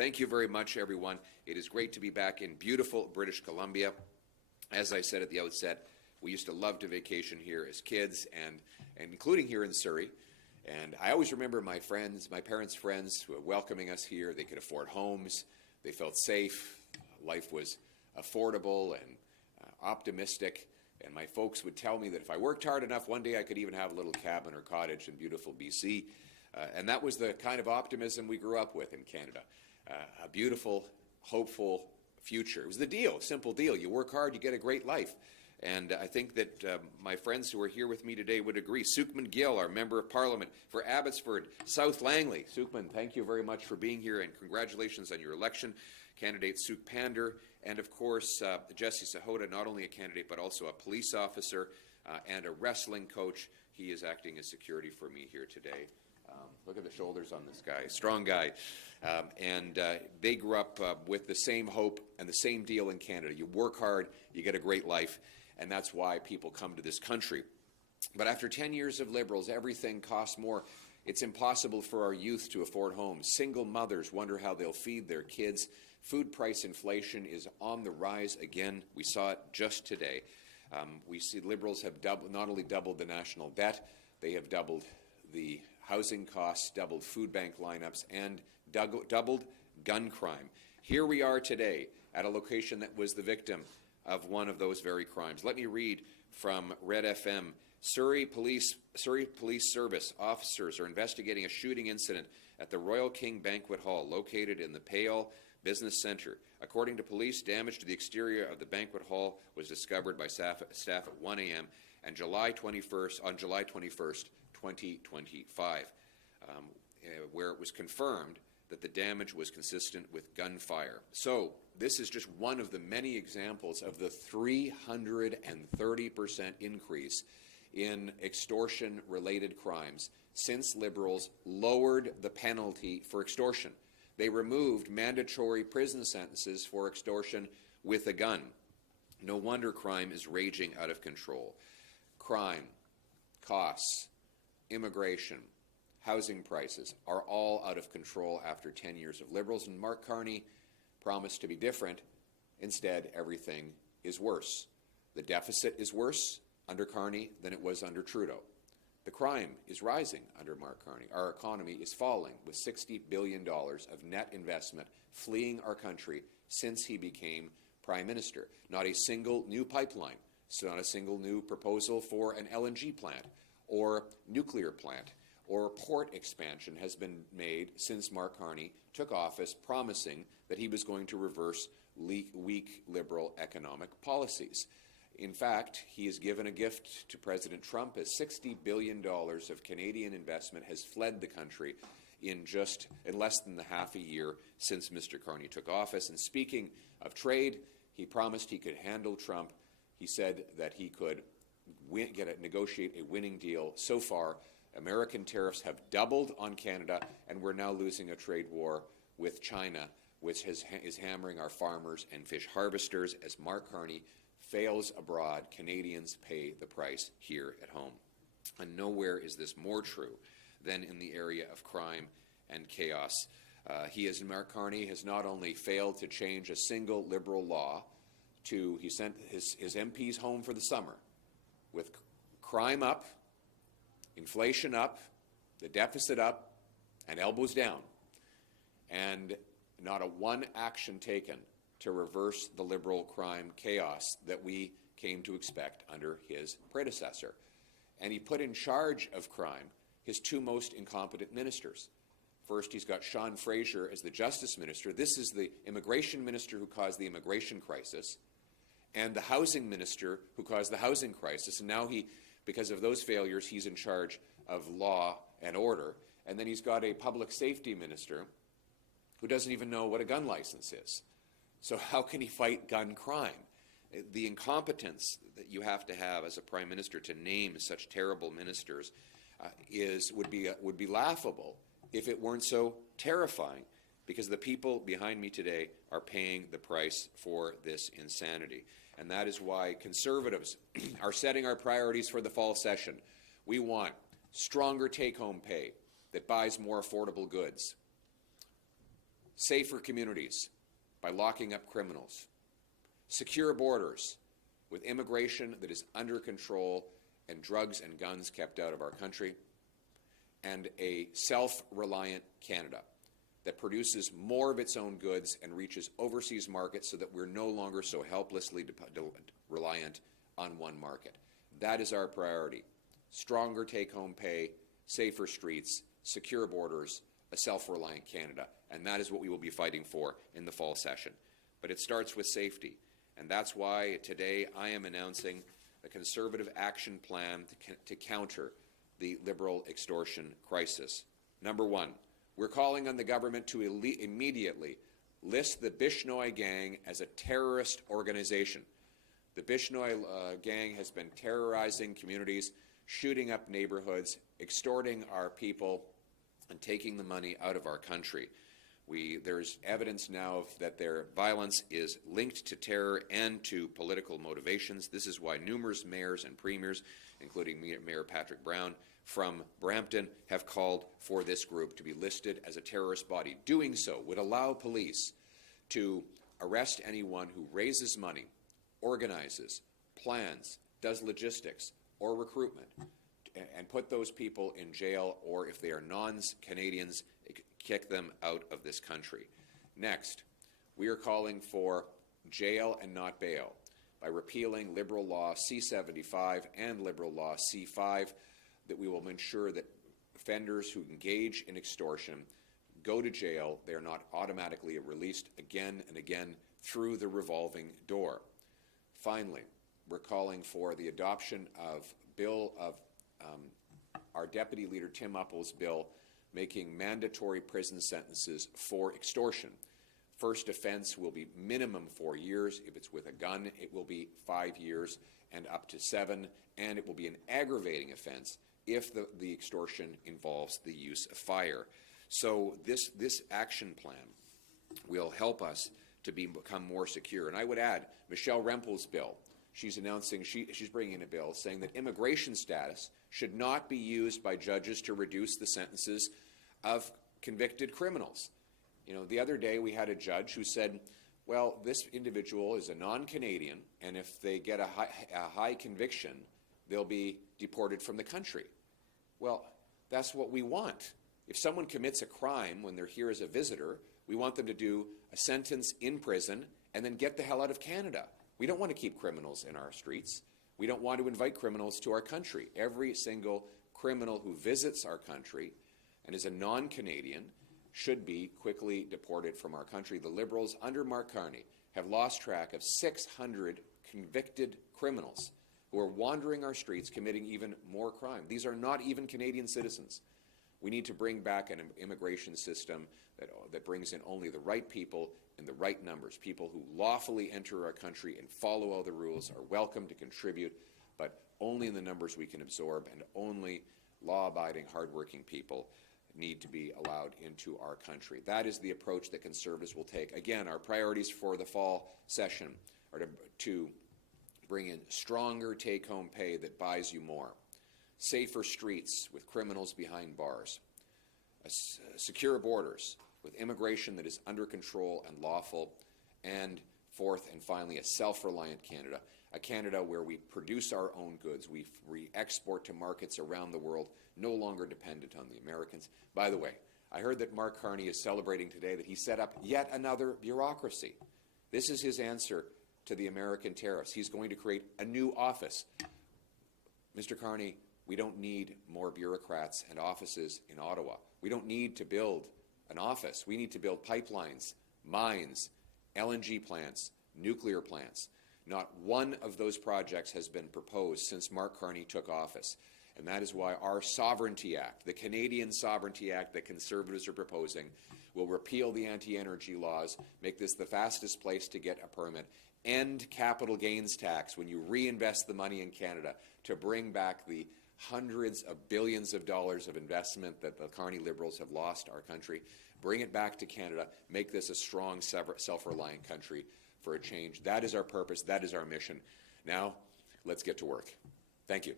Thank you very much, everyone. It is great to be back in beautiful British Columbia. As I said at the outset, we used to love to vacation here as kids, and including here in Surrey. And I always remember my parents' friends who were welcoming us here. They could afford homes. They felt safe. Life was affordable and optimistic. And my folks would tell me that if I worked hard enough, one day I could even have a little cabin or cottage in beautiful BC. And that was the kind of optimism we grew up with in Canada. A beautiful, hopeful future. It was the deal, simple deal. You work hard, you get a great life. And I think that my friends who are here with me today would agree. Sukhman Gill, our Member of Parliament for Abbotsford, South Langley. Sukhman, thank you very much for being here, and congratulations on your election. Candidate Sukh Pander, and of course Jesse Sahota, not only a candidate but also a police officer and a wrestling coach. He is acting as security for me here today. Look at the shoulders on this guy, strong guy. And they grew up with the same hope and the same deal in Canada. You work hard, you get a great life, and that's why people come to this country. But after 10 years of Liberals, everything costs more. It's impossible for our youth to afford homes. Single mothers wonder how they'll feed their kids. Food price inflation is on the rise again. We saw it just today. We see Liberals have not only doubled the national debt, they have doubled the housing costs, doubled food bank lineups, and doubled gun crime. Here we are today at a location that was the victim of one of those very crimes. Let me read from Red FM. Surrey Police Service officers are investigating a shooting incident at the Royal King Banquet Hall located in the Pale Business Centre. According to police, damage to the exterior of the banquet hall was discovered by staff at 1 a.m. on July 21st, 2025, where it was confirmed that the damage was consistent with gunfire. So this is just one of the many examples of the 330% increase in extortion-related crimes since Liberals lowered the penalty for extortion. They removed mandatory prison sentences for extortion with a gun. No wonder crime is raging out of control. Crime, costs, immigration, housing prices are all out of control after 10 years of Liberals, and Mark Carney promised to be different. Instead, everything is worse. The deficit is worse under Carney than it was under Trudeau. The crime is rising under Mark Carney. Our economy is falling, with $60 billion of net investment fleeing our country since he became Prime Minister. Not a single new pipeline, so not a single new proposal for an LNG plant or nuclear plant or port expansion has been made since Mark Carney took office, promising that he was going to reverse weak Liberal economic policies. In fact, he has given a gift to President Trump as $60 billion of Canadian investment has fled the country in less than the half a year since Mr. Carney took office. And speaking of trade, he promised he could handle Trump. He said that he could negotiate a winning deal. So far, American tariffs have doubled on Canada, and we're now losing a trade war with China, which is hammering our farmers and fish harvesters. As Mark Carney fails abroad, Canadians pay the price here at home. And nowhere is this more true than in the area of crime and chaos. Mark Carney has not only failed to change a single Liberal law he sent his MPs home for the summer with crime up, inflation up, the deficit up, and elbows down, and not a one action taken to reverse the Liberal crime chaos that we came to expect under his predecessor. And he put in charge of crime his two most incompetent ministers. First, he's got Sean Fraser as the Justice Minister. This is the immigration minister who caused the immigration crisis, and the housing minister who caused the housing crisis. And now because of those failures, he's in charge of law and order. And then he's got a public safety minister who doesn't even know what a gun license is. So how can he fight gun crime? The incompetence that you have to have as a prime minister to name such terrible ministers would be laughable if it weren't so terrifying, because the people behind me today are paying the price for this insanity. And that is why Conservatives are setting our priorities for the fall session. We want stronger take-home pay that buys more affordable goods, Safer communities by locking up criminals. Secure borders with immigration that is under control and drugs and guns kept out of our country. And a self-reliant Canada that produces more of its own goods and reaches overseas markets so that we're no longer so helplessly reliant on one market. That is our priority. Stronger take-home pay, safer streets, secure borders, a self-reliant Canada. And that is what we will be fighting for in the fall session. But it starts with safety. And that's why today I am announcing a Conservative action plan to counter the Liberal extortion crisis. Number one, we're calling on the government to immediately list the Bishnoi gang as a terrorist organization. The Bishnoi gang has been terrorizing communities, shooting up neighborhoods, extorting our people, and taking the money out of our country. There's evidence now that their violence is linked to terror and to political motivations. This is why numerous mayors and premiers, including Mayor Patrick Brown from Brampton, have called for this group to be listed as a terrorist body. Doing so would allow police to arrest anyone who raises money, organizes, plans, does logistics or recruitment, and put those people in jail, or if they are non-Canadians, kick them out of this country. Next, we are calling for jail and not bail by repealing Liberal Law C-75 and Liberal Law C-5, that we will ensure that offenders who engage in extortion go to jail. They are not automatically released again and again through the revolving door. Finally, we're calling for the adoption of our Deputy Leader Tim Uppal's bill making mandatory prison sentences for extortion. First offense will be minimum 4 years. If it's with a gun, it will be 5 years and up to 7, and it will be an aggravating offense if the extortion involves the use of fire. So this action plan will help us to become more secure. And I would add Michelle Rempel's bill. She's announcing she's bringing in a bill saying that immigration status should not be used by judges to reduce the sentences of convicted criminals. You know, the other day we had a judge who said, well, this individual is a non-Canadian, and if they get a high conviction, they'll be deported from the country. Well, that's what we want. If someone commits a crime when they're here as a visitor, we want them to do a sentence in prison and then get the hell out of Canada. We don't want to keep criminals in our streets. We don't want to invite criminals to our country. Every single criminal who visits our country and is a non-Canadian should be quickly deported from our country. The Liberals, under Mark Carney, have lost track of 600 convicted criminals who are wandering our streets committing even more crime. These are not even Canadian citizens. We need to bring back an immigration system that brings in only the right people in the right numbers. People who lawfully enter our country and follow all the rules are welcome to contribute, but only in the numbers we can absorb, and only law-abiding, hardworking people need to be allowed into our country. That is the approach that Conservatives will take. Again, our priorities for the fall session are to bring in stronger take-home pay that buys you more, safer streets with criminals behind bars, secure borders with immigration that is under control and lawful, and fourth and finally, a self-reliant Canada, a Canada where we produce our own goods, we export to markets around the world, no longer dependent on the Americans. By the way, I heard that Mark Carney is celebrating today that he set up yet another bureaucracy. This is his answer to the American tariffs. He's going to create a new office. Mr. Carney, we don't need more bureaucrats and offices in Ottawa. We don't need to build an office. We need to build pipelines, mines, LNG plants, nuclear plants. Not one of those projects has been proposed since Mark Carney took office. And that is why our Sovereignty Act, the Canadian Sovereignty Act that Conservatives are proposing, will repeal the anti-energy laws, make this the fastest place to get a permit, end capital gains tax when you reinvest the money in Canada to bring back the hundreds of billions of dollars of investment that the Carney Liberals have lost our country. Bring it back to Canada, make this a strong, self-reliant country for a change. That is our purpose, that is our mission. Now, let's get to work. Thank you.